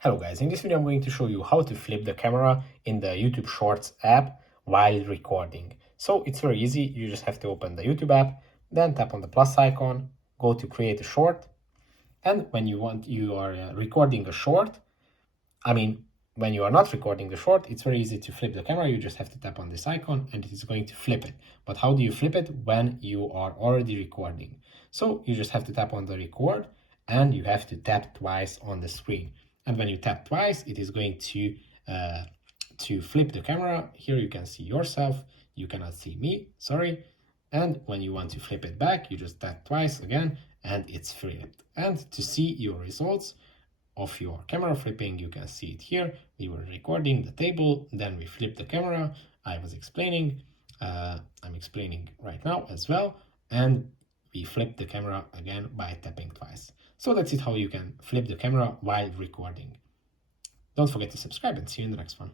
Hello guys, in this video I'm going to show you how to flip the camera in the YouTube Shorts app while recording. So it's very easy, you just have to open the YouTube app, then tap on the plus icon, go to create a short, and when you are recording a short, when you are not recording the short, it's very easy to flip the camera. You just have to tap on this icon and it is going to flip it. But how do you flip it when you are already recording? So you just have to tap on the record and you have to tap twice on the screen. And when you tap twice, it is going to flip the camera. Here you can see yourself. You cannot see me, sorry. And when you want to flip it back, you just tap twice again and it's flipped. And to see your results of your camera flipping, you can see it here. We were recording the table, then we flipped the camera. I was explaining, I'm explaining right now as well, and we flipped the camera again by tapping twice. So that's it, how you can flip the camera while recording. Don't forget to subscribe and see you in the next one.